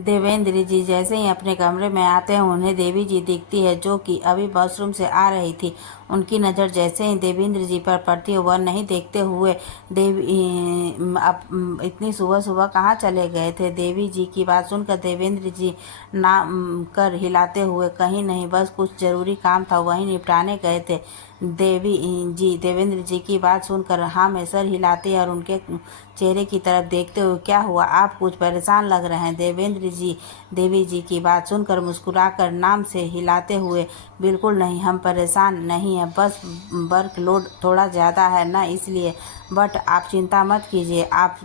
देवेंद्र जी जैसे ही अपने कमरे में आते हैं उन्हें देवी जी दिखती है, जो कि अभी वॉशरूम से आ रही थी। उनकी नज़र जैसे ही देवेंद्र जी पर पड़ती है, वह नहीं देखते हुए इतनी सुबह सुबह कहाँ चले गए थे। देवी जी की बात सुनकर देवेंद्र जी नाम कर हिलाते हुए, कहीं नहीं, बस कुछ ज़रूरी काम था वहीं निपटाने गए थे। देवी जी देवेंद्र जी की बात सुनकर हाँ में सर हिलाते और उनके चेहरे की तरफ देखते हुए, क्या हुआ, आप कुछ परेशान लग रहे हैं। देवेंद्र जी देवी जी की बात सुनकर मुस्कुराकर नाम से हिलाते हुए, बिल्कुल नहीं, हम परेशान नहीं हैं, बस वर्कलोड थोड़ा ज़्यादा है ना, इसलिए। बट आप चिंता मत कीजिए, आप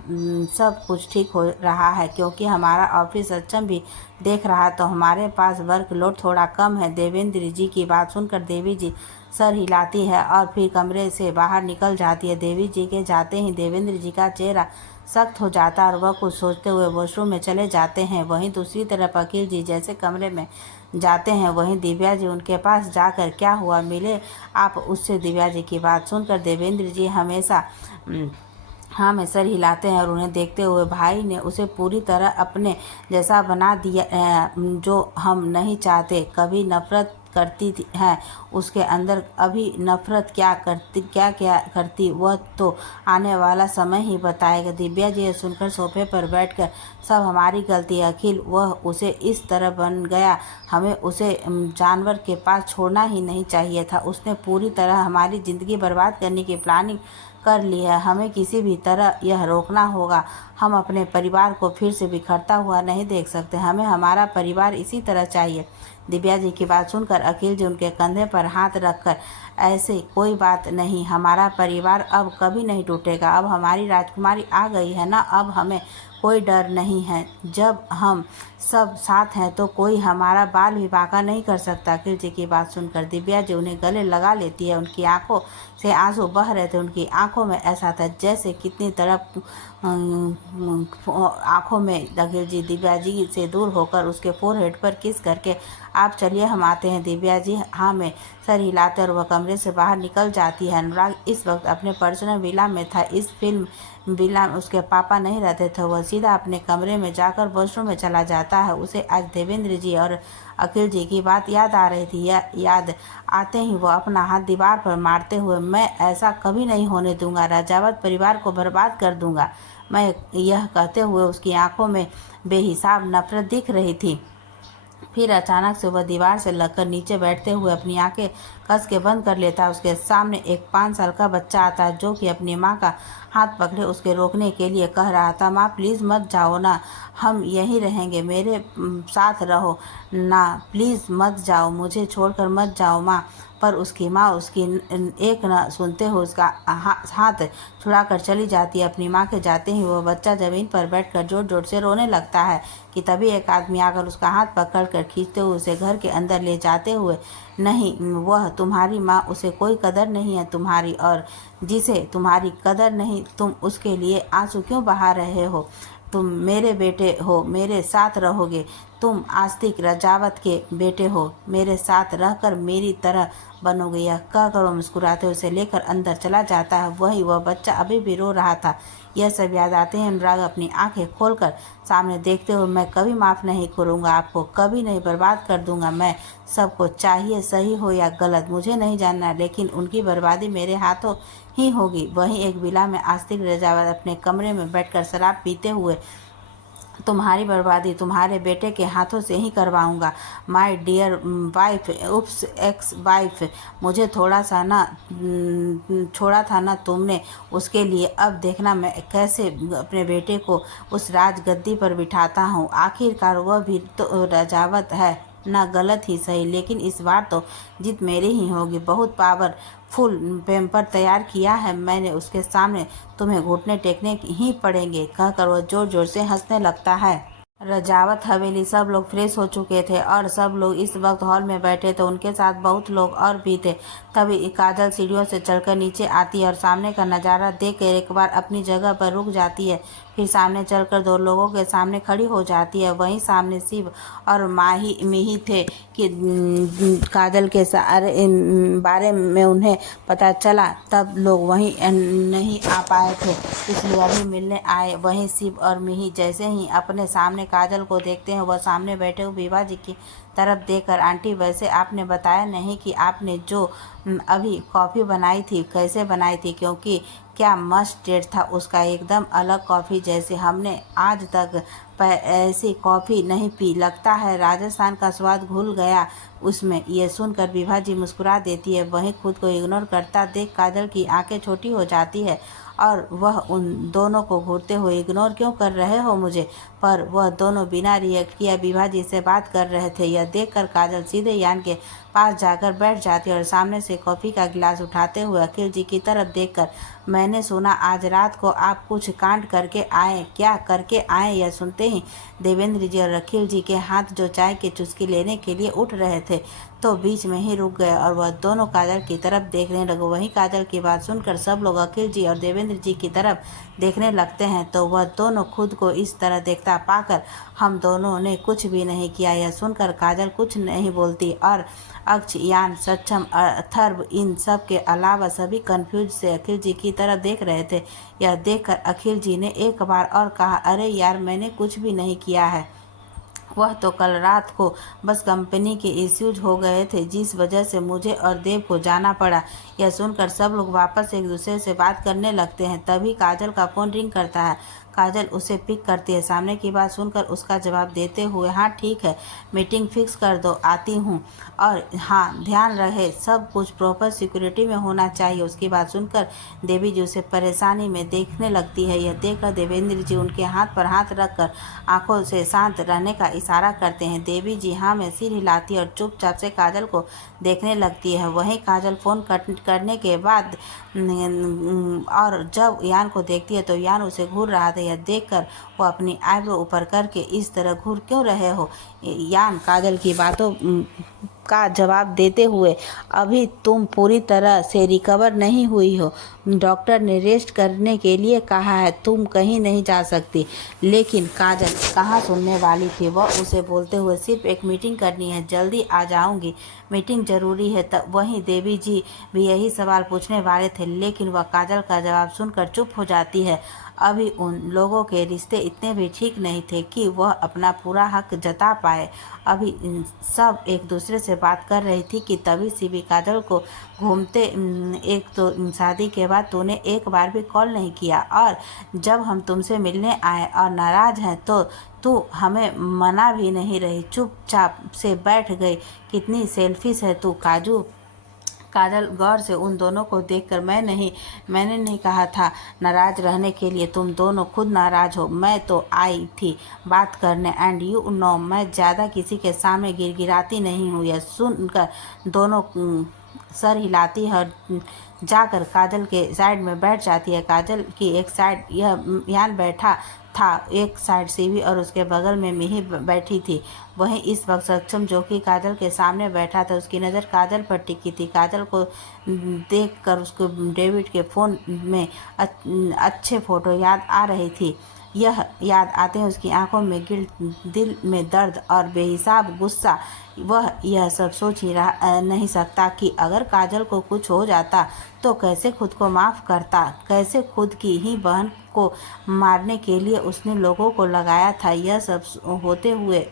सब कुछ ठीक हो रहा है, क्योंकि हमारा ऑफिस सक्षम भी देख रहा, तो हमारे पास वर्कलोड थोड़ा कम है। देवेंद्र जी की बात सुनकर देवी जी सर हिलाती है और फिर कमरे से बाहर निकल जाती है। देवी जी के जाते ही देवेंद्र जी का चेहरा सख्त हो जाता है और वह कुछ सोचते हुए वॉशरूम में चले जाते हैं। वहीं दूसरी तरफ अखिल जी जैसे कमरे में जाते हैं, वहीं दिव्या जी उनके पास जाकर, क्या हुआ, मिले आप उससे। दिव्या जी की बात सुनकर देवेंद्र जी हमेशा हाँ में सर हिलाते हैं और उन्हें देखते हुए, भाई ने उसे पूरी तरह अपने जैसा बना दिया, जो हम नहीं चाहते। कभी नफरत करती है उसके अंदर, अभी नफरत क्या करती वह तो आने वाला समय ही बताएगा। दिव्या जी सुनकर सोफे पर बैठकर, सब हमारी गलती है अखिल, वह उसे इस तरह बन गया, हमें उसे जानवर के पास छोड़ना ही नहीं चाहिए था। उसने पूरी तरह हमारी ज़िंदगी बर्बाद करने की प्लानिंग कर ली है, हमें किसी भी तरह यह रोकना होगा। हम अपने परिवार को फिर से बिखरता हुआ नहीं देख सकते, हमें हमारा परिवार इसी तरह चाहिए। दिव्या जी की बात सुनकर अखिल जी उनके कंधे पर हाथ रखकर, ऐसे कोई बात नहीं, हमारा परिवार अब कभी नहीं टूटेगा। अब हमारी राजकुमारी आ गई है ना, अब हमें कोई डर नहीं है। जब हम सब साथ हैं तो कोई हमारा बाल भी बांका नहीं कर सकता। अखिल जी की बात सुनकर दिव्या जी उन्हें गले लगा लेती है। उनकी आंखों से आंसू बह रहे थे। उनकी आंखों में ऐसा था जैसे कितनी तरफ आंखों में अखिल जी दिव्या जी से दूर होकर उसके फोरहेड पर किस करके, आप चलिए हम आते हैं। दिव्या जी हाँ में सर हिलाते और वह कमरे से बाहर निकल जाती है। अनुराग इस वक्त अपने पर्सनल विला में था। इस फिल्म विला में उसके पापा नहीं रहते थे। वह सीधा अपने कमरे में जाकर वॉशरूम में चला जाता है। उसे आज देवेंद्र जी और अखिल जी की बात याद आ रही थी। याद आते ही वह अपना हाथ दीवार पर मारते हुए, मैं ऐसा कभी नहीं होने दूंगा, राजावत परिवार को बर्बाद कर दूंगा मैं, यह कहते हुए उसकी आंखों में बेहिसाब नफरत दिख रही थी। फिर अचानक से वह दीवार से लगकर नीचे बैठते हुए अपनी आंखें कस के बंद कर लेता है। उसके सामने एक 5 साल का बच्चा आता है, जो कि अपनी माँ का हाथ पकड़े उसके रोकने के लिए कह रहा था, माँ प्लीज़ मत जाओ ना, हम यहीं रहेंगे, मेरे साथ रहो ना, प्लीज़ मत जाओ, मुझे छोड़कर मत जाओ माँ। पर उसकी माँ उसकी एक न सुनते हुए उसका हाथ छुड़ाकर चली जाती है। अपनी माँ के जाते ही वह बच्चा ज़मीन पर बैठकर जोर जोर से रोने लगता है कि तभी एक आदमी आकर उसका हाथ पकड़कर खींचते हुए उसे घर के अंदर ले जाते हुए, नहीं, वह तुम्हारी माँ, उसे कोई कदर नहीं है तुम्हारी, और जिसे तुम्हारी कदर नहीं, तुम उसके लिए आंसू क्यों बहा रहे हो। तुम मेरे बेटे हो, मेरे साथ रहोगे, तुम आस्तिक रजावत के बेटे हो, मेरे साथ रहकर मेरी तरह बनोगे। यह कहकर वह मुस्कुराते उसे लेकर अंदर चला जाता है। वही वह बच्चा अभी भी रो रहा था। यह सब याद आते हैं। अनुराग अपनी आंखें खोलकर सामने देखते हुए, मैं कभी माफ़ नहीं करूँगा आपको, कभी नहीं, बर्बाद कर दूंगा मैं सबको, चाहिए सही हो या गलत मुझे नहीं जानना, लेकिन उनकी बर्बादी मेरे हाथों ही होगी। वहीं एक विला में आस्तिक रजावत अपने कमरे में बैठकर शराब पीते हुए, तुम्हारी बर्बादी तुम्हारे बेटे के हाथों से ही करवाऊंगा। My dear wife, oops ex wife, मुझे थोड़ा सा ना छोड़ा था ना तुमने उसके लिए, अब देखना मैं कैसे अपने बेटे को उस राजगद्दी पर बिठाता हूँ। आखिरकार वह भी तो रजावत है ना, गलत ही सही, लेकिन इस बार तो जीत मेरी ही होगी। बहुत पावरफुल पेम्पर तैयार किया है मैंने उसके सामने, तुम्हें घुटने टेकने ही पड़ेंगे, कहकर वह जोर जोर से हंसने लगता है। रजावत हवेली सब लोग फ्रेश हो चुके थे और सब लोग इस वक्त हॉल में बैठे थे। उनके साथ बहुत लोग और भी थे। तभी काजल सीढ़ियों से चलकर नीचे आती है और सामने का नज़ारा देख कर एक बार अपनी जगह पर रुक जाती है। फिर सामने चलकर दो लोगों के सामने खड़ी हो जाती है। वहीं सामने शिव और माही मिही थे कि काजल के बारे में उन्हें पता चला, तब लोग वहीं नहीं आ पाए थे, इसलिए अभी मिलने आए। वहीं शिव और मिही जैसे ही अपने सामने काजल को देखते हैं, वह सामने बैठे हुए विभा जी की तरफ देखकर, आंटी वैसे आपने बताया नहीं कि आपने जो अभी कॉफ़ी बनाई थी कैसे बनाई थी, क्योंकि क्या मस्ट टेस्ट था उसका, एकदम अलग कॉफ़ी जैसे हमने आज तक ऐसी कॉफ़ी नहीं पी, लगता है राजस्थान का स्वाद घुल गया उसमें। ये सुनकर विभा जी मुस्कुरा देती है। वहीं खुद को इग्नोर करता देख काजल की आंखें छोटी हो जाती है और वह उन दोनों को घूरते हुए, इग्नोर क्यों कर रहे हो मुझे? पर वह दोनों बिना रिएक्ट किए विभा जी से बात कर रहे थे। यह देखकर काजल सीधे यान के पास जाकर बैठ जाती है और सामने से कॉफ़ी का गिलास उठाते हुए अखिल जी की तरफ देखकर, मैंने सुना आज रात को आप कुछ कांड करके आए, क्या करके आए? यह सुनते ही देवेंद्र जी और अखिल जी के हाथ जो चाय की चुस्की लेने के लिए उठ रहे थे, तो बीच में ही रुक गए और वह दोनों काजल की तरफ देखने लगे। वहीं काजल की बात सुनकर सब लोग अखिल जी और देवेंद्र जी की तरफ देखने लगते हैं, तो वह दोनों खुद को इस तरह देखता पाकर, हम दोनों ने कुछ भी नहीं किया। यह सुनकर काजल कुछ नहीं बोलती और अक्ष, यान, सक्षम, अथर्व, इन सब के अलावा सभी कंफ्यूज से अखिल जी की तरफ देख रहे थे। यह देखकर अखिल जी ने एक बार और कहा, अरे यार मैंने कुछ भी नहीं किया है, वह तो कल रात को बस कंपनी के इश्यूज हो गए थे जिस वजह से मुझे और देव को जाना पड़ा। यह सुनकर सब लोग वापस एक दूसरे से बात करने लगते हैं। तभी काजल का फ़ोन रिंग करता है। काजल उसे पिक करती है। सामने की बात सुनकर उसका जवाब देते हुए, हाँ ठीक है, मीटिंग फिक्स कर दो, आती हूँ, और हाँ ध्यान रहे सब कुछ प्रॉपर सिक्योरिटी में होना चाहिए। उसकी बात सुनकर देवी जी उसे परेशानी में देखने लगती है। यह देखकर देवेंद्र जी उनके हाथ पर हाथ रखकर आंखों से शांत रहने का इशारा करते हैं। देवी जी हाँ में सिर हिलाती और चुपचाप से काजल को देखने लगती है। वहीं काजल फ़ोन करने के बाद और जब यान को देखती है तो यान उसे घूर रहा था। यह देखकर वो अपनी आईब्रो ऊपर करके, इस तरह घूर क्यों रहे हो? यान काजल की बातों का जवाब देते हुए, अभी तुम पूरी तरह से रिकवर नहीं हुई हो, डॉक्टर ने रेस्ट करने के लिए कहा है, तुम कहीं नहीं जा सकती। लेकिन काजल कहाँ सुनने वाली थी, वह उसे बोलते हुए, सिर्फ एक मीटिंग करनी है, जल्दी आ जाऊंगी, मीटिंग ज़रूरी है। तब वहीं देवी जी भी यही सवाल पूछने वाले थे, लेकिन वह काजल का जवाब सुनकर चुप हो जाती है। अभी उन लोगों के रिश्ते इतने भी ठीक नहीं थे कि वह अपना पूरा हक जता पाए। अभी सब एक दूसरे से बात कर रही थी कि तभी सीबी काजल को घूमते, एक तो शादी के बाद तूने एक बार भी कॉल नहीं किया, और जब हम तुमसे मिलने आए और नाराज़ हैं तो तू हमें मना भी नहीं रही, चुपचाप से बैठ गई, कितनी सेल्फिश है तू काजू। काजल गौर से उन दोनों को देखकर, मैंने नहीं कहा था नाराज़ रहने के लिए, तुम दोनों खुद नाराज़ हो। मैं तो आई थी बात करने, एंड यू नो मैं ज़्यादा किसी के सामने गिड़गिड़ाती नहीं हूँ। यह सुनकर दोनों सर हिलाती है और जाकर काजल के साइड में बैठ जाती है। काजल की एक साइड यह यान बैठा था, एक साइड सीवी और उसके बगल में मिही बैठी थी। वहीं इस वक्त सक्षम, जो कि काजल के सामने बैठा था, उसकी नज़र काजल पर टिकी थी। काजल को देखकर उसको डेविड के फ़ोन में अच्छे फ़ोटो याद आ रही थी। यह याद आते हैं उसकी आंखों में गिल्ट, दिल में दर्द और बेहिसाब गुस्सा। वह यह सब सोच ही नहीं सकता कि अगर काजल को कुछ हो जाता तो कैसे खुद को माफ़ करता, कैसे खुद की ही बहन को मारने के लिए उसने लोगों को लगाया था। यह सब होते हुए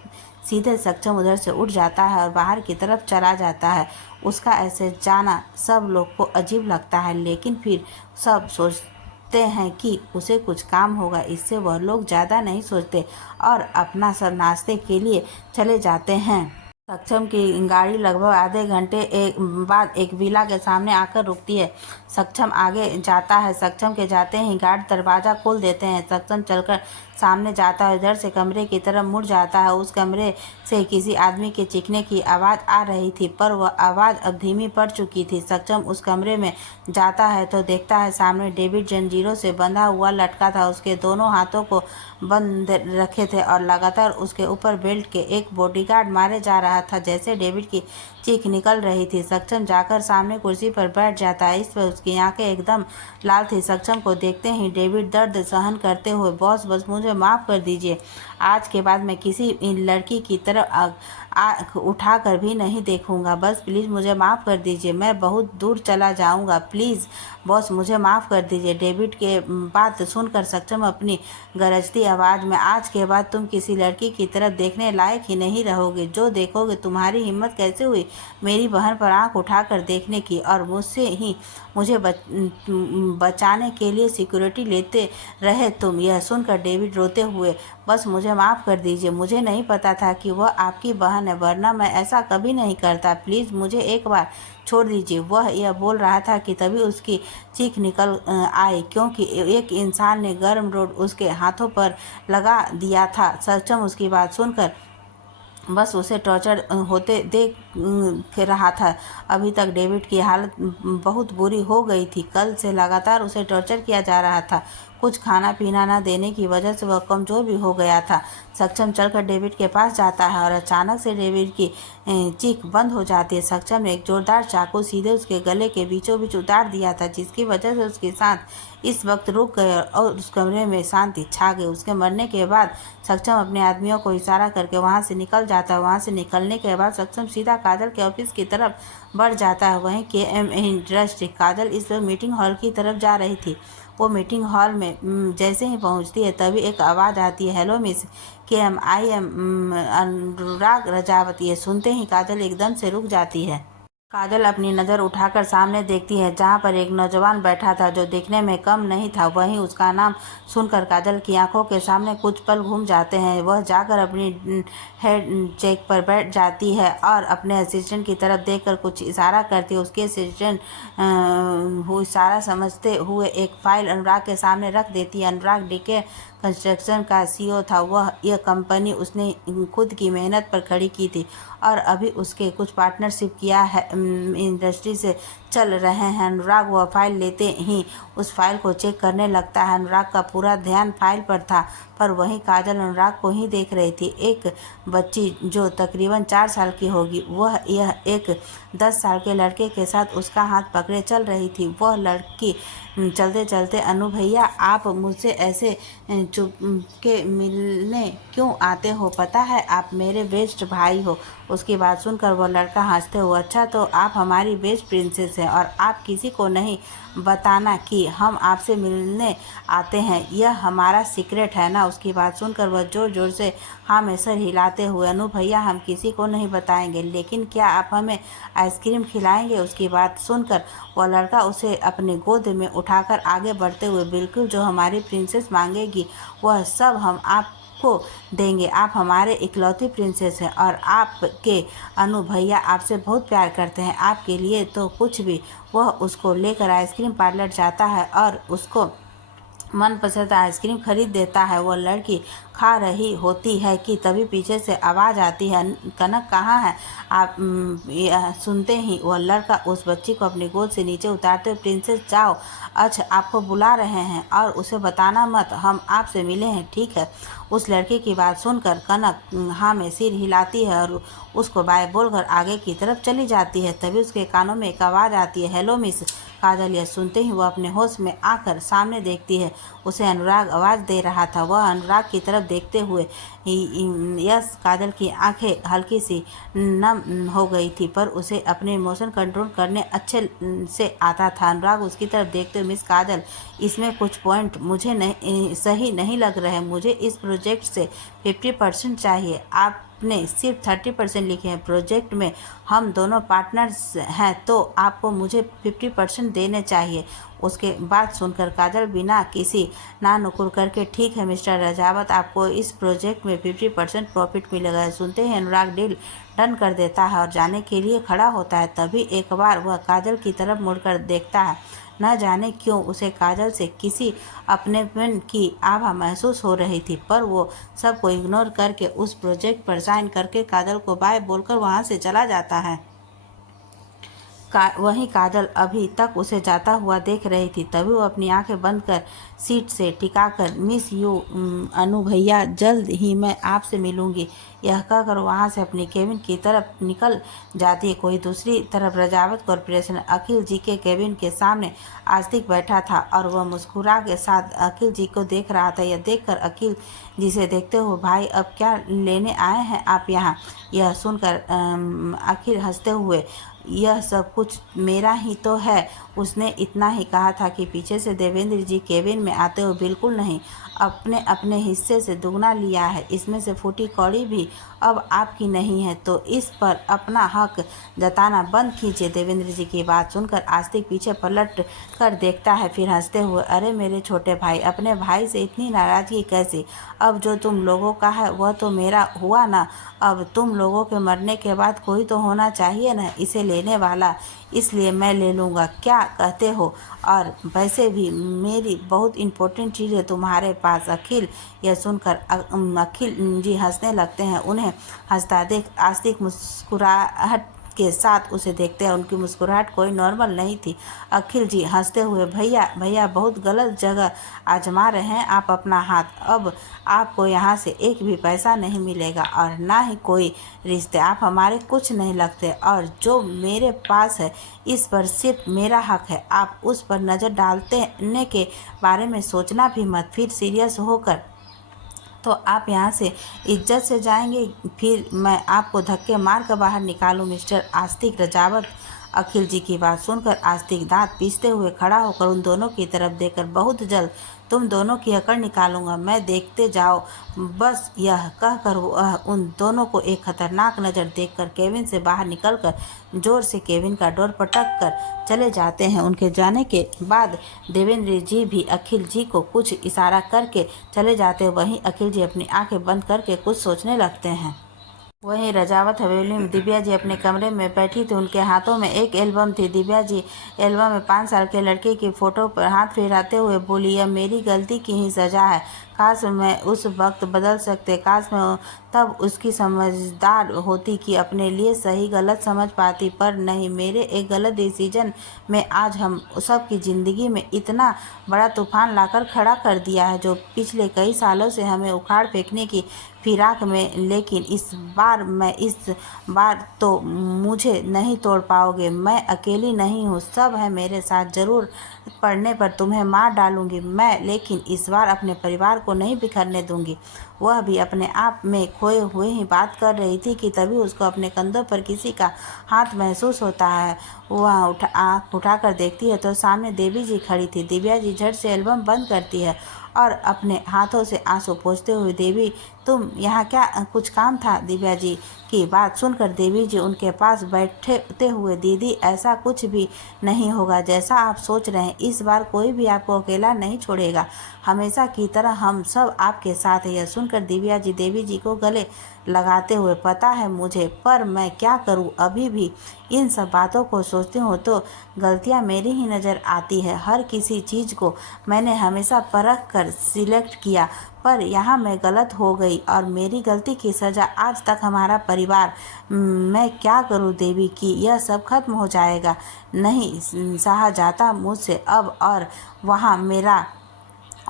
सीधे सक्षम उधर से उठ जाता है और बाहर की तरफ चला जाता है। उसका ऐसे जाना सब लोग को अजीब लगता है, लेकिन फिर सब सोचते हैं कि उसे कुछ काम होगा, इससे वह लोग ज़्यादा नहीं सोचते और अपना सब नाश्ते के लिए चले जाते हैं। सक्षम की गाड़ी लगभग आधे घंटे बाद एक विला के सामने आकर रुकती है। सक्षम आगे जाता है। सक्षम के जाते ही गार्ड दरवाज़ा खोल देते हैं। सक्षम चलकर सामने जाता है, इधर से कमरे की तरफ मुड़ जाता है। उस कमरे से किसी आदमी के चीखने की आवाज़ आ रही थी, पर वह आवाज़ अब धीमी पड़ चुकी थी। सक्षम उस कमरे में जाता है तो देखता है सामने डेविड जंजीरों से बंधा हुआ लटका था। उसके दोनों हाथों को बंद रखे थे और लगातार उसके ऊपर बेल्ट के एक बॉडीगार्ड मारे जा रहा था। जैसे डेविड की चीख निकल रही थी, सक्षम जाकर सामने कुर्सी पर बैठ जाता है। इस पर उसकी आंखें एकदम लाल थी। सक्षम को देखते ही डेविड दर्द सहन करते हुए, बॉस बस मुझे माफ़ कर दीजिए, आज के बाद मैं किसी लड़की की तरफ आँख उठा कर भी नहीं देखूंगा, बस प्लीज़ मुझे माफ़ कर दीजिए, मैं बहुत दूर चला जाऊंगा, प्लीज़ बॉस मुझे माफ़ कर दीजिए। डेविड के बात सुनकर सक्षम अपनी गरजती आवाज़ में, आज के बाद तुम किसी लड़की की तरफ देखने लायक ही नहीं रहोगे, जो देखोगे। तुम्हारी हिम्मत कैसे हुई मेरी बहन पर आंख उठाकर देखने की, और मुझसे ही मुझे बचाने के लिए सिक्योरिटी लेते रहे तुम। यह सुनकर डेविड रोते हुए, बस मुझे माफ़ कर दीजिए, मुझे नहीं पता था कि वह आपकी बहन है, वरना मैं ऐसा कभी नहीं करता, प्लीज़ मुझे एक बार छोड़ दीजिए। वह यह बोल रहा था कि तभी उसकी चीख निकल आई, क्योंकि एक इंसान ने गर्म रोड उसके हाथों पर लगा दिया था। सक्षम उसकी बात सुनकर बस उसे टॉर्चर होते देख रहा था। अभी तक डेविड की हालत बहुत बुरी हो गई थी, कल से लगातार उसे टॉर्चर किया जा रहा था। कुछ खाना पीना न देने की वजह से वह कमज़ोर भी हो गया था। सक्षम चलकर डेविड के पास जाता है और अचानक से डेविड की चीख बंद हो जाती है। सक्षम ने एक जोरदार चाकू सीधे उसके गले के बीचों बीच उतार दिया था, जिसकी वजह से उसकी सांस इस वक्त रुक गए और उस कमरे में शांति छा गई। उसके मरने के बाद सक्षम अपने आदमियों को इशारा करके वहाँ से निकल जाता है। वहाँ से निकलने के बाद सक्षम सीधा काजल के ऑफिस की तरफ बढ़ जाता है। वहीं KM इंडस्ट्री, काजल इस वक्त मीटिंग हॉल की तरफ जा रही थी। वो मीटिंग हॉल में जैसे ही पहुंचती है तभी एक आवाज़ आती है, hello miss KM, I am Anurag Rajawat. ये सुनते ही काजल एकदम से रुक जाती है। काजल अपनी नज़र उठाकर सामने देखती है, जहाँ पर एक नौजवान बैठा था जो दिखने में कम नहीं था। वहीं उसका नाम सुनकर काजल की आंखों के सामने कुछ पल घूम जाते हैं। वह जाकर अपनी हेड चेक पर बैठ जाती है और अपने असिस्टेंट की तरफ देखकर कुछ इशारा करती है। उसके असिस्टेंट इशारा समझते हुए एक फाइल अनुराग के सामने रख देती है। अनुराग डीके कंस्ट्रक्शन का CEO था। वह यह कंपनी उसने खुद की मेहनत पर खड़ी की थी और अभी उसके कुछ पार्टनरशिप किया है इंडस्ट्री से चल रहे हैं। अनुराग वह फाइल लेते ही उस फाइल को चेक करने लगता है। अनुराग का पूरा ध्यान फाइल पर था, पर वहीं काजल अनुराग को ही देख रही थी। एक बच्ची जो तकरीबन 4 साल की होगी, वह यह एक 10 साल के लड़के के साथ उसका हाथ पकड़े चल रही थी। वह लड़की चलते चलते, अनु भैया आप मुझसे ऐसे चुपके मिलने क्यों आते हो, पता है आप मेरे बेस्ट भाई हो। उसकी बात सुनकर वह लड़का हंसते हुए, अच्छा तो आप हमारी बेस्ट प्रिंसेस हैं और आप किसी को नहीं बताना कि हम आपसे मिलने आते हैं, यह हमारा सीक्रेट है ना। उसकी बात सुनकर वह जोर जोर से हाँ में सर हिलाते हुए, अनु भैया हम किसी को नहीं बताएंगे, लेकिन क्या आप हमें आइसक्रीम खिलाएंगे। उसकी बात सुनकर वह लड़का उसे अपने गोद में उठाकर आगे बढ़ते हुए, बिल्कुल जो हमारी प्रिंसेस मांगेगी वह सब हम आपको देंगे, आप हमारे इकलौती प्रिंसेस हैं और आपके अनु भैया आपसे बहुत प्यार करते हैं, आपके लिए तो कुछ भी। वह उसको लेकर आइसक्रीम पार्लर जाता है और उसको मनपसंद आइसक्रीम खरीद देता है। वह लड़की खा रही होती है कि तभी पीछे से आवाज़ आती है, कनक कहाँ है आप। सुनते ही वह लड़का उस बच्ची को अपनी गोद से नीचे उतारते हुए, प्रिंसेस जाओ, अच्छा आपको बुला रहे हैं और उसे बताना मत हम आपसे मिले हैं, ठीक है। उस लड़के की बात सुनकर कनक हाँ में सिर हिलाती है और उसको बाय बोलकर आगे की तरफ चली जाती है। तभी उसके कानों में एक आवाज़ आती है, हेलो मिस काजल। यह सुनते ही वह अपने होश में आकर सामने देखती है, उसे अनुराग आवाज़ दे रहा था। वह अनुराग की तरफ देखते हुए, यस काजल की आंखें हल्की सी नम हो गई थी, पर उसे अपने इमोशन कंट्रोल करने अच्छे से आता था। अनुराग उसकी तरफ देखते हुए, मिस काजल इसमें कुछ पॉइंट मुझे नहीं सही नहीं लग रहे, मुझे इस प्रोजेक्ट से 50% चाहिए, आपने सिर्फ 30% लिखे हैं, प्रोजेक्ट में हम दोनों पार्टनर्स हैं तो आपको मुझे 50% देने चाहिए। उसके बात सुनकर काजल बिना किसी ना नुकुर करके, ठीक है मिस्टर रजावत, आपको इस प्रोजेक्ट में 50% प्रॉफिट मिलेगा। सुनते ही अनुराग डील डन कर देता है और जाने के लिए खड़ा होता है। तभी एक बार वह काजल की तरफ मुड़कर देखता है, न जाने क्यों उसे काजल से किसी अपनेपन की आभा महसूस हो रही थी, पर वो सबको इग्नोर करके उस प्रोजेक्ट पर साइन करके काजल को बाय बोलकर वहाँ से चला जाता है। वहीं काजल अभी तक उसे जाता हुआ देख रही थी, तभी वो अपनी आंखें बंद कर सीट से टिकाकर मिस यू अनु भैया, जल्द ही मैं आपसे मिलूंगी, यह कहकर वहां से अपनी केबिन की तरफ निकल जाती है। कोई दूसरी तरफ रजावत कॉरपोरेशन अखिल जी के केबिन के सामने आस्तिक बैठा था और वह मुस्कुरा के साथ अखिल जी को देख रहा था। यह देखकर अखिल जी से देखते हुए, भाई अब क्या लेने आए हैं आप यहाँ? यह सुनकर अखिल हंसते हुए, यह सब कुछ मेरा ही तो है। उसने इतना ही कहा था कि पीछे से देवेंद्र जी केबिन में आते हुए, बिल्कुल नहीं, अपने अपने हिस्से से दुगना लिया है, इसमें से फूटी कौड़ी भी अब आपकी नहीं है, तो इस पर अपना हक जताना बंद कीजिए। देवेंद्र जी की बात सुनकर आस्तिक पीछे पलट कर देखता है, फिर हंसते हुए, अरे मेरे छोटे भाई, अपने भाई से इतनी नाराजगी कैसी? अब जो तुम लोगों का है वह तो मेरा हुआ ना। अब तुम लोगों के मरने के बाद कोई तो होना चाहिए ना इसे लेने वाला, इसलिए मैं ले लूँगा, क्या कहते हो? और वैसे भी मेरी बहुत इम्पोर्टेंट चीज़ है तुम्हारे पास। अखिल यह सुनकर अखिल जी हंसने लगते हैं। उन्हें हंसता देख आस्तिक मुस्कुराहट के साथ उसे देखते हैं। उनकी मुस्कुराहट कोई नॉर्मल नहीं थी। अखिल जी हंसते हुए, भैया भैया बहुत गलत जगह आजमा रहे हैं आप अपना हाथ। अब आपको यहाँ से एक भी पैसा नहीं मिलेगा और ना ही कोई रिश्ते, आप हमारे कुछ नहीं लगते, और जो मेरे पास है इस पर सिर्फ मेरा हक है। आप उस पर नज़र डालने के बारे में सोचना भी मत। फिर सीरियस होकर तो आप यहाँ से इज्जत से जाएंगे, फिर मैं आपको धक्के मार कर बाहर निकालूं, मिस्टर आस्तिक रजावत। अखिल जी की बात सुनकर आस्तिक दांत पीसते हुए खड़ा होकर उन दोनों की तरफ देखकर, बहुत जल्द तुम दोनों की अकड़ निकालूंगा, मैं देखते जाओ बस। यह कहकर वह उन दोनों को एक खतरनाक नज़र देखकर केबिन से बाहर निकलकर जोर से केबिन का डोर पटक कर चले जाते हैं। उनके जाने के बाद देवेंद्र जी भी अखिल जी को कुछ इशारा करके चले जाते हैं। वहीं अखिल जी अपनी आंखें बंद करके कुछ सोचने लगते हैं। वहीं रजावत हवेली में दिव्या जी अपने कमरे में बैठी थी। उनके हाथों में एक एल्बम थी। दिव्या जी एल्बम में 5 साल के लड़के की फ़ोटो पर हाथ फेराते हुए बोली, यह मेरी गलती की ही सज़ा है। काश मैं उस वक्त बदल सकते, काश मैं तब उसकी समझदार होती कि अपने लिए सही गलत समझ पाती, पर नहीं, मेरे एक गलत डिसीजन में आज हम सब की ज़िंदगी में इतना बड़ा तूफान लाकर खड़ा कर दिया है, जो पिछले कई सालों से हमें उखाड़ फेंकने की फिराक में। लेकिन इस बार तो मुझे नहीं तोड़ पाओगे, मैं अकेली नहीं हूँ, सब है मेरे साथ। ज़रूर पड़ने पर तुम्हें मार डालूंगी मैं, लेकिन इस बार अपने परिवार को नहीं बिखरने दूंगी। वह भी अपने आप में खोए हुए ही बात कर रही थी कि तभी उसको अपने कंधों पर किसी का हाथ महसूस होता है। वह आँख उठाकर देखती है तो सामने देवी जी खड़ी थी। दिव्या जी झट से एल्बम बंद करती है और अपने हाथों से आंसू पोंछते हुए, देवी तुम यहाँ क्या, कुछ काम था? दिव्या जी की बात सुनकर देवी जी उनके पास बैठते हुए, दीदी ऐसा कुछ भी नहीं होगा जैसा आप सोच रहे हैं, इस बार कोई भी आपको अकेला नहीं छोड़ेगा, हमेशा की तरह हम सब आपके साथ हैं। यह सुनकर दिव्या जी देवी जी को गले लगाते हुए, पता है मुझे, पर मैं क्या करूं, अभी भी इन सब बातों को सोचती हूँ तो गलतियाँ मेरी ही नज़र आती है। हर किसी चीज़ को मैंने हमेशा परख कर सिलेक्ट किया, पर यहाँ मैं गलत हो गई और मेरी गलती की सज़ा आज तक हमारा परिवार। मैं क्या करूँ देवी की, यह सब खत्म हो जाएगा, नहीं सहा जाता मुझसे अब। और वहाँ मेरा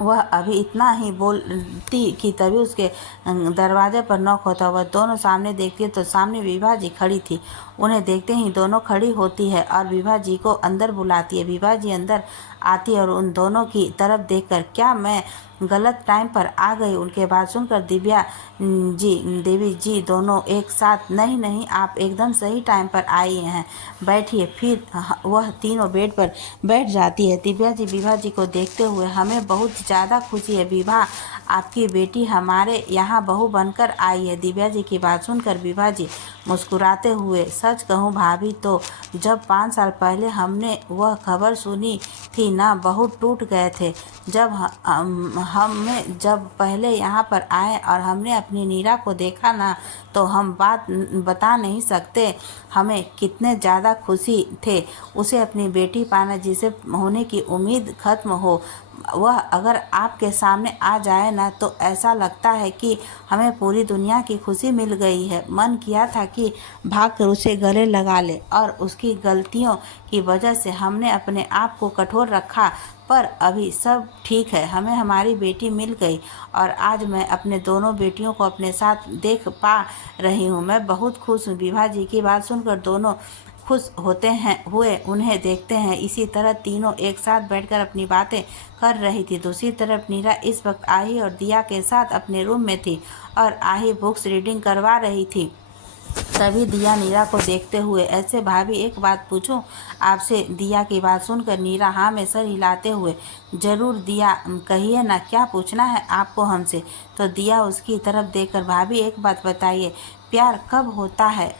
वह अभी इतना ही बोलती कि तभी उसके दरवाजे पर नॉक होता। वह दोनों सामने देखती है तो सामने विभा जी खड़ी थी। उन्हें देखते ही दोनों खड़ी होती है और विभा जी को अंदर बुलाती है। विभा जी अंदर आती है और उन दोनों की तरफ देखकर, क्या मैं गलत टाइम पर आ गई? उनके बात सुनकर दिव्या जी देवी जी दोनों एक साथ, नहीं नहीं, आप एकदम सही टाइम पर आई हैं, बैठिए। फिर वह तीनों बेड पर बैठ जाती है। दिव्या जी विभा जी को देखते हुए, हमें बहुत ज़्यादा खुशी है विभा, आपकी बेटी हमारे यहाँ बहू बनकर आई है। दिव्या जी की बात सुनकर विभा जी मुस्कुराते हुए, सच कहूँ भाभी तो जब 5 साल पहले हमने वह खबर सुनी थी ना, बहुत टूट गए थे। जब हमें जब पहले यहाँ पर आए और हमने अपनी नीरा को देखा ना, तो हम बात बता नहीं सकते हमें कितने ज़्यादा खुशी थे। उसे अपनी बेटी पाना जिसे होने की उम्मीद खत्म हो, वह अगर आपके सामने आ जाए ना, तो ऐसा लगता है कि हमें पूरी दुनिया की खुशी मिल गई है। मन किया था कि भागकर उसे गले लगा ले, और उसकी गलतियों की वजह से हमने अपने आप को कठोर रखा, पर अभी सब ठीक है। हमें हमारी बेटी मिल गई और आज मैं अपने दोनों बेटियों को अपने साथ देख पा रही हूँ। मैं बहुत खुश हूँ। विभा जी की बात सुनकर दोनों खुश होते हैं हुए उन्हें देखते हैं। इसी तरह तीनों एक साथ बैठकर अपनी बातें कर रही थी। दूसरी तरफ नीरा इस वक्त आही और दिया के साथ अपने रूम में थी और आही बुक्स रीडिंग करवा रही थी। तभी दिया नीरा को देखते हुए, ऐसे भाभी एक बात पूछूं आपसे? दिया की बात सुनकर नीरा हाँ में सर हिलाते हुए, जरूर दिया, कहिए ना, क्या पूछना है आपको हमसे? तो दिया उसकी तरफ देखकर, भाभी एक बात बताइए, प्यार कब होता है?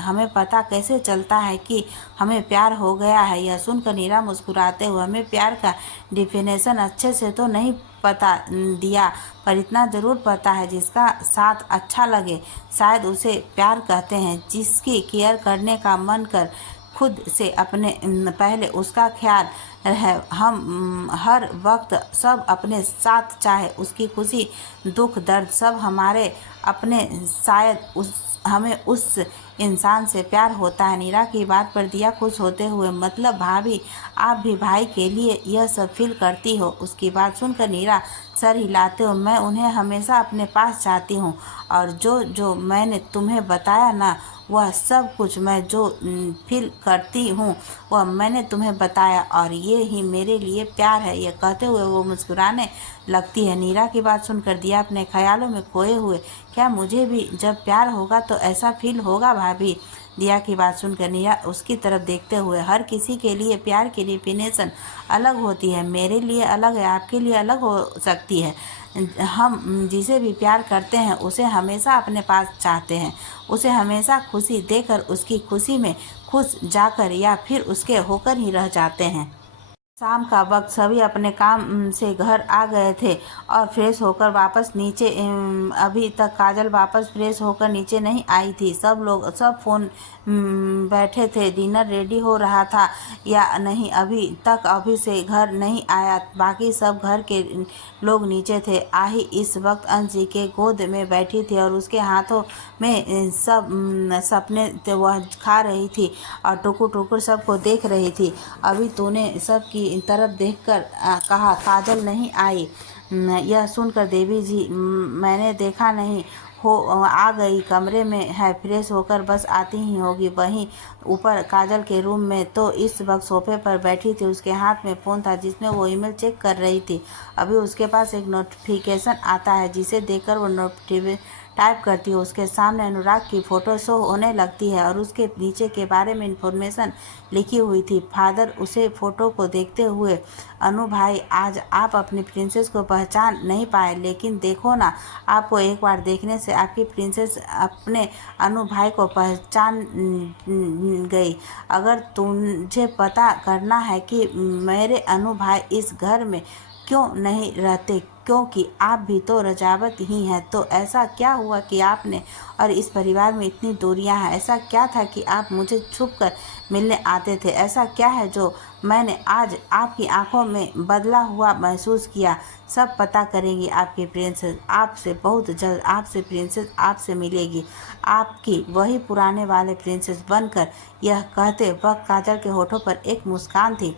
हमें पता कैसे चलता है कि हमें प्यार हो गया है? यह सुनकर नीरा मुस्कुराते हुए, हमें प्यार का डिफिनेशन अच्छे से तो नहीं पता दिया, पर इतना ज़रूर पता है जिसका साथ अच्छा लगे शायद उसे प्यार कहते हैं। जिसकी केयर करने का मन कर खुद से अपने पहले उसका ख्याल है। हम हर वक्त सब अपने साथ, चाहे उसकी खुशी दुख दर्द सब हमारे अपने, शायद हमें उस इंसान से प्यार होता है। नीरा की बात पर दिया खुश होते हुए, मतलब भाभी आप भी भाई के लिए यह सब फील करती हो? उसकी बात सुनकर नीरा सर हिलाते हो, मैं उन्हें हमेशा अपने पास चाहती हूँ, और जो जो मैंने तुम्हें बताया ना, वह सब कुछ मैं जो फील करती हूँ वह मैंने तुम्हें बताया, और ये ही मेरे लिए प्यार है। यह कहते हुए वो मुस्कुराने लगती है। नीरा की बात सुनकर दिया अपने ख्यालों में खोए हुए, क्या मुझे भी जब प्यार होगा तो ऐसा फील होगा भाभी? दिया की बात सुनकर नीरा उसकी तरफ देखते हुए, हर किसी के लिए प्यार की डिफिनेशन अलग होती है। मेरे लिए अलग है, आपके लिए अलग हो सकती है। हम जिसे भी प्यार करते हैं उसे हमेशा अपने पास चाहते हैं, उसे हमेशा खुशी देकर उसकी खुशी में खुश जाकर या फिर उसके होकर ही रह जाते हैं। शाम का वक्त, सभी अपने काम से घर आ गए थे और फ्रेश होकर वापस नीचे, अभी तक काजल वापस फ्रेश होकर नीचे नहीं आई थी। सब फ़ोन बैठे थे। डिनर रेडी हो रहा था या नहीं, अभी तक अभी से घर नहीं आया। बाकी सब घर के लोग नीचे थे। आही इस वक्त अंश जी के गोद में बैठी थी और उसके हाथों में सब सपने वह खा रही थी और टुकुर टुकुर सबको देख रही थी। अभी तूने सबकी तरफ देखकर कहा काजल नहीं आई। यह सुनकर देवी जी, मैंने देखा नहीं, हो आ गई, कमरे में है, फ्रेश होकर बस आती ही होगी। वहीं ऊपर काजल के रूम में तो इस वक्त सोफे पर बैठी थी। उसके हाथ में फ़ोन था जिसमें वो ईमेल चेक कर रही थी। अभी उसके पास एक नोटिफिकेशन आता है जिसे देखकर वो नोटिफिकेशन टाइप करती है। उसके सामने अनुराग की फ़ोटो शो होने लगती है और उसके नीचे के बारे में इन्फॉर्मेशन लिखी हुई थी। फादर उसे फ़ोटो को देखते हुए, अनु भाई, आज आप अपनी प्रिंसेस को पहचान नहीं पाए, लेकिन देखो ना, आपको एक बार देखने से आपकी प्रिंसेस अपने अनु भाई को पहचान गई। अगर तुझे पता करना है कि मेरे अनु भाई इस घर में क्यों नहीं रहते, क्योंकि आप भी तो रजावत ही हैं, तो ऐसा क्या हुआ कि आपने और इस परिवार में इतनी दूरियां हैं? ऐसा क्या था कि आप मुझे छुप कर मिलने आते थे? ऐसा क्या है जो मैंने आज आपकी आंखों में बदला हुआ महसूस किया? सब पता करेंगी आपकी प्रिंसेस, आपसे बहुत जल्द आपसे प्रिंसेस आपसे मिलेगी, आपकी वही पुराने वाले प्रिंसेस बनकर। यह कहते वक्त काजल के होठों पर एक मुस्कान थी।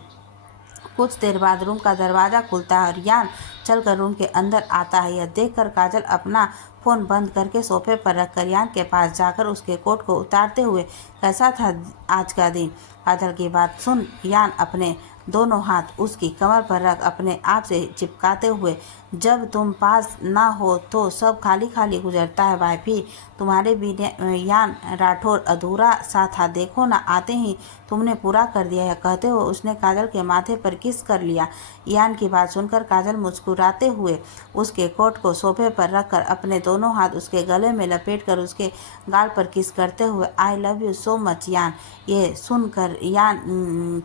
कुछ देर बाद रूम का दरवाज़ा खुलता है और यान चलकर रूम के अंदर आता है। यह देखकर काजल अपना फ़ोन बंद करके सोफे पर रखकर यान के पास जाकर उसके कोट को उतारते हुए, कैसा था आज का दिन? काजल की बात सुन यान अपने दोनों हाथ उसकी कमर पर रख अपने आप से चिपकाते हुए, जब तुम पास ना हो तो सब खाली खाली गुजरता है वाइफी। तुम्हारे बिना यान राठौर अधूरा सा था, देखो ना आते ही तुमने पूरा कर दिया है। कहते हुए उसने काजल के माथे पर किस कर लिया। यान की बात सुनकर काजल मुस्कुराते हुए उसके कोट को सोफे पर रखकर अपने दोनों हाथ उसके गले में लपेटकर उसके गाल पर किस करते हुए, I love you so much यान। ये सुनकर यान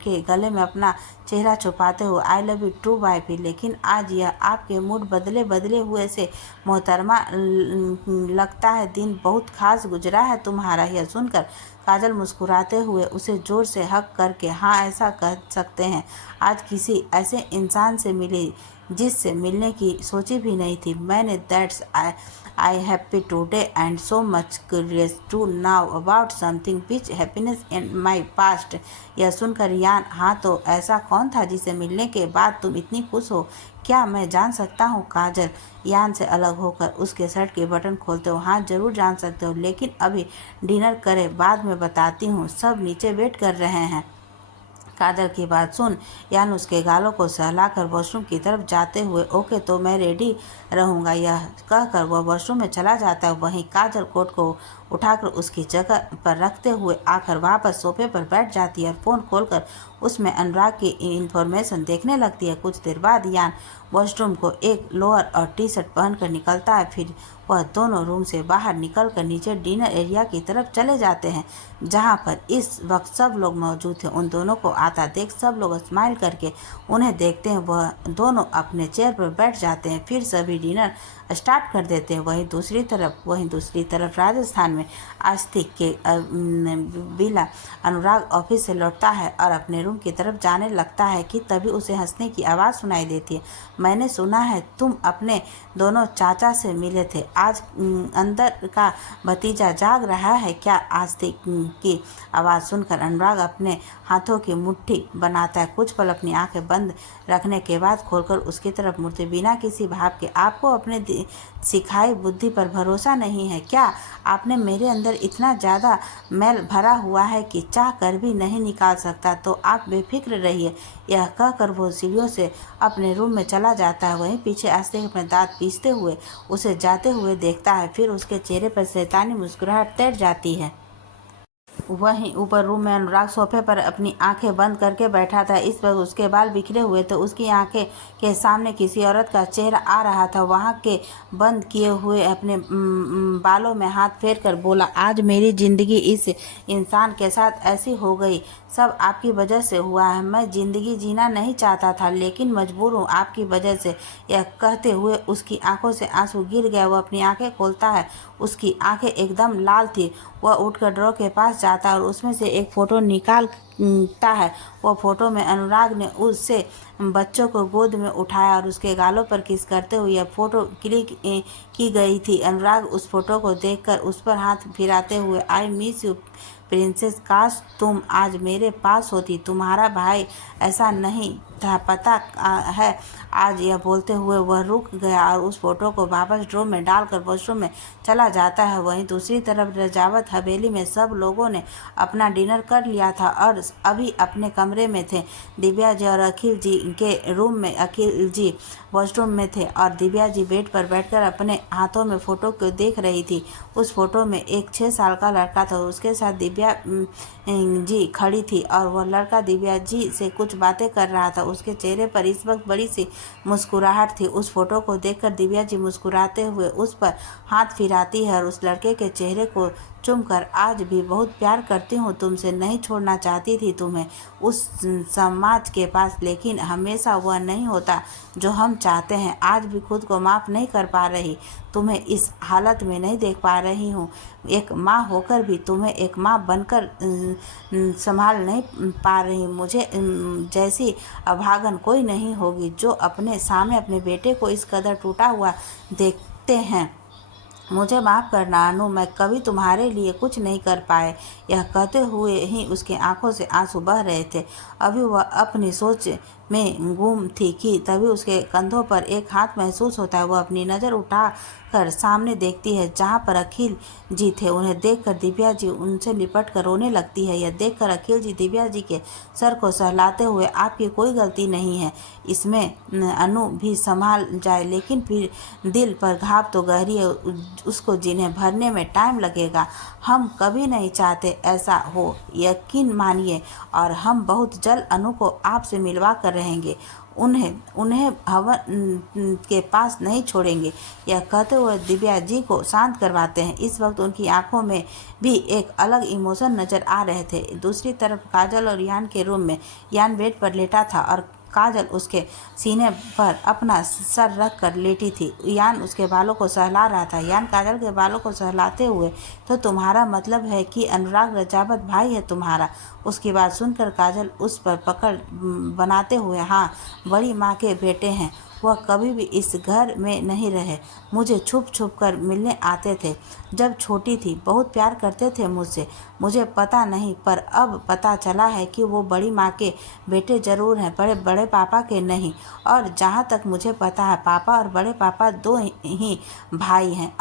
के गले में अपना चेहरा छुपाते हुए, I love you too wifey. लेकिन आज यह आपके मूड बदले बदले हुए से मोहतरमा लगता है, दिन बहुत खास गुजरा है तुम्हारा। यह सुनकर काजल मुस्कुराते हुए उसे जोर से हक करके, हाँ ऐसा कह सकते हैं। आज किसी ऐसे इंसान से मिली जिससे मिलने की सोची भी नहीं थी मैंने। That's I happy today and so much curious to know about something which happiness in my past. यह सुनकर यान, हाँ तो ऐसा कौन था जिसे मिलने के बाद तुम इतनी खुश हो, क्या मैं जान सकता हूँ। काजल यान से अलग होकर उसके शर्ट के बटन खोलते हो, हाँ जरूर जान सकते हो, लेकिन अभी डिनर करे बाद में बताती हूँ, सब नीचे वेट कर रहे हैं। काजल की बात सुन यान उसके गालों को सहलाकर वॉशरूम की तरफ जाते हुए, ओके तो मैं रेडी रहूँगा, यह कहकर वह वॉशरूम में चला जाता है। वहीं काजल कोट को उठाकर उसकी जगह पर रखते हुए आकर वापस सोफे पर बैठ जाती है और फ़ोन खोलकर उसमें अनुराग की इन्फॉर्मेशन देखने लगती है। कुछ देर बाद यान वॉशरूम को एक लोअर और टी शर्ट पहनकर निकलता है। फिर वह दोनों रूम से बाहर निकलकर नीचे डिनर एरिया की तरफ चले जाते हैं, जहां पर इस वक्त सब लोग मौजूद थे। उन दोनों को आता देख सब लोग स्माइल करके उन्हें देखते हैं। वह दोनों अपने चेयर पर बैठ जाते हैं। फिर सभी डिनर स्टार्ट कर देते हैं। वहीं दूसरी तरफ राजस्थान में आस्तिक के बिला अनुराग ऑफिस से लौटता है और अपने रूम की तरफ जाने लगता है कि तभी उसे हंसने की आवाज़ सुनाई देती है। मैंने सुना है तुम अपने दोनों चाचा से मिले थे, आज अंदर का भतीजा जाग रहा है क्या। आस्तिक की आवाज़ सुनकर अनुराग अपने हाथों की मुट्ठी बनाता है। कुछ पल अपनी आंखें बंद रखने के बाद खोलकर उसकी तरफ मुड़ते, बिना किसी भाव के, आपको अपने सिखाई बुद्धि पर भरोसा नहीं है क्या। आपने मेरे अंदर इतना ज़्यादा मैल भरा हुआ है कि चाह कर भी नहीं निकाल सकता, तो आप बेफिक्र रहिए। यह कहकर वो सीढ़ियों से अपने रूम में चला जाता है। वहीं पीछे आस्तिक अपने दांत पीसते हुए उसे जाते हुए देखता है। फिर उसके चेहरे पर शैतानी मुस्कुराहट तैर जाती है। वहीं ऊपर रूम में अनुराग सोफे पर अपनी आंखें बंद करके बैठा था। इस वक्त उसके बाल बिखरे हुए थे। उसकी आंखें के सामने किसी औरत का चेहरा आ रहा था। वहां के बंद किए हुए अपने बालों में हाथ फेर कर बोला, आज मेरी ज़िंदगी इस इंसान के साथ ऐसी हो गई, सब आपकी वजह से हुआ है। मैं ज़िंदगी जीना नहीं चाहता था लेकिन मजबूर हूँ आपकी वजह से। यह कहते हुए उसकी आंखों से आंसू गिर गया। वह अपनी आंखें खोलता है। उसकी आंखें एकदम लाल थी। वह उठकर ड्रॉर के पास जाता है और उसमें से एक फ़ोटो निकालता है। वह फ़ोटो में अनुराग ने उससे बच्चों को गोद में उठाया और उसके गालों पर किस करते हुए यह फ़ोटो क्लिक की गई थी। अनुराग उस फ़ोटो को देखकर उस पर हाथ फिराते हुए, आई मिस यू प्रिंसेस, काश तुम आज मेरे पास होती, तुम्हारा भाई ऐसा नहीं था पता है आज। यह बोलते हुए वह रुक गया और उस फोटो को वापस ड्रॉर में डालकर वॉशरूम में चला जाता है। वहीं दूसरी तरफ रजावत हवेली में सब लोगों ने अपना डिनर कर लिया था और अभी अपने कमरे में थे। दिव्या जी और अखिल जी के रूम में, अखिल जी वॉशरूम में थे और दिव्या जी बेड पर बैठकर अपने हाथों में फ़ोटो को देख रही थी। उस फोटो में एक 6 साल का लड़का था। उसके साथ दिव्या जी खड़ी थी और वह लड़का दिव्या जी से कुछ बातें कर रहा था। उसके चेहरे पर इस वक्त बड़ी सी मुस्कुराहट थी। उस फोटो को देखकर दिव्या जी मुस्कुराते हुए उस पर हाथ फिराती है और उस लड़के के चेहरे को चूमकर, आज भी बहुत प्यार करती हूँ तुमसे, नहीं छोड़ना चाहती थी तुम्हें उस समाज के पास, लेकिन हमेशा वह नहीं होता जो हम चाहते हैं। आज भी खुद को माफ़ नहीं कर पा रही, तुम्हें इस हालत में नहीं देख पा रही हूँ। एक माँ होकर भी तुम्हें एक माँ बनकर संभाल नहीं पा रही। मुझे जैसी अभागन कोई नहीं होगी जो अपने सामने अपने बेटे को इस कदर टूटा हुआ देखते हैं। मुझे माफ़ करना अनु, मैं कभी तुम्हारे लिए कुछ नहीं कर पाए। यह कहते हुए ही उसकी आंखों से आंसू बह रहे थे। अभी वह अपनी सोच में गुम थी कि तभी उसके कंधों पर एक हाथ महसूस होता है। वह अपनी नज़र उठा कर सामने देखती है जहाँ पर अखिल जी थे। उन्हें देखकर दिव्या जी उनसे लिपट कर रोने लगती है। यह देखकर अखिल जी दिव्या जी के सर को सहलाते हुए, आपकी कोई गलती नहीं है, इसमें अनु भी संभाल जाए, लेकिन फिर दिल पर घाव तो गहरी है, उसको जिन्हें भरने में टाइम लगेगा। हम कभी नहीं चाहते ऐसा हो, यकीन मानिए, और हम बहुत जल्द अनु को आपसे मिलवा कर रहेंगे। उन्हें उन्हें हवन के पास नहीं छोड़ेंगे। यह कहते हुए दिव्या जी को शांत करवाते हैं। इस वक्त उनकी आंखों में भी एक अलग इमोशन नजर आ रहे थे। दूसरी तरफ काजल और यान के रूम में यान बेड पर लेटा था और काजल उसके सीने पर अपना सर रख कर लेटी थी। यान उसके बालों को सहला रहा था। यान काजल के बालों को सहलाते हुए, तो तुम्हारा मतलब है कि अनुराग रजावत भाई है तुम्हारा? उसकी बात सुनकर काजल उस पर पकड़ बनाते हुए, हाँ, बड़ी माँ के बेटे हैं। वह कभी भी इस घर में नहीं रहे, मुझे छुप छुप कर मिलने आते थे। जब छोटी थी बहुत प्यार करते थे मुझसे, मुझे पता नहीं, पर अब पता चला है कि वो बड़ी माँ के बेटे ज़रूर हैं, बड़े बड़े पापा के नहीं। और जहाँ तक मुझे पता है, पापा और बड़े पापा दो ही भाई हैं।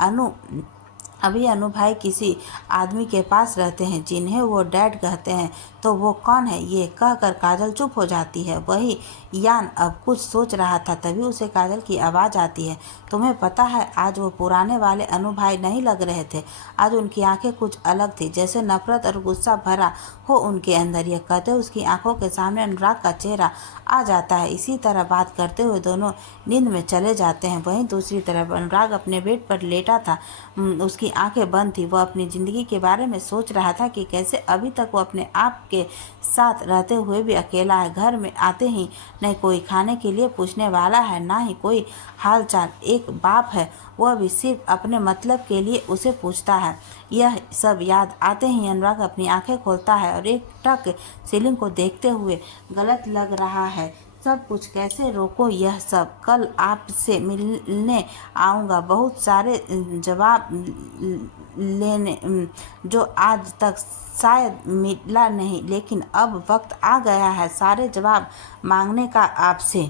अभी अनु भाई किसी आदमी के पास रहते हैं जिन्हें वो डैड कहते हैं। तो वो कौन है? ये कहकर काजल चुप हो जाती है। वही यान अब कुछ सोच रहा था, तभी उसे काजल की आवाज़ आती है। तुम्हें पता है, आज वो पुराने वाले अनु भाई नहीं लग रहे थे। आज उनकी आंखें कुछ अलग थी, जैसे नफरत और गुस्सा भरा हो उनके अंदर। यह कहते उसकी आंखों के सामने अनुराग का चेहरा आ जाता है। इसी तरह बात करते हुए दोनों नींद में चले जाते हैं। वहीं दूसरी तरफ अनुराग अपने बेड पर लेटा था। उसकी आंखें बंद थी। वह अपनी ज़िंदगी के बारे में सोच रहा था कि कैसे अभी तक वो अपने आप के साथ रहते हुए भी अकेला है। घर में आते ही न कोई खाने के लिए पूछने वाला है, ना ही कोई हालचाल। एक बाप है, वह भी सिर्फ अपने मतलब के लिए उसे पूछता है। यह सब याद आते ही अनुराग अपनी आंखें खोलता है और एक टक सीलिंग को देखते हुए, गलत लग रहा है सब कुछ, कैसे रोको यह सब? कल आपसे मिलने आऊँगा, बहुत सारे जवाब लेने जो आज तक शायद मिला नहीं, लेकिन अब वक्त आ गया है सारे जवाब मांगने का आपसे।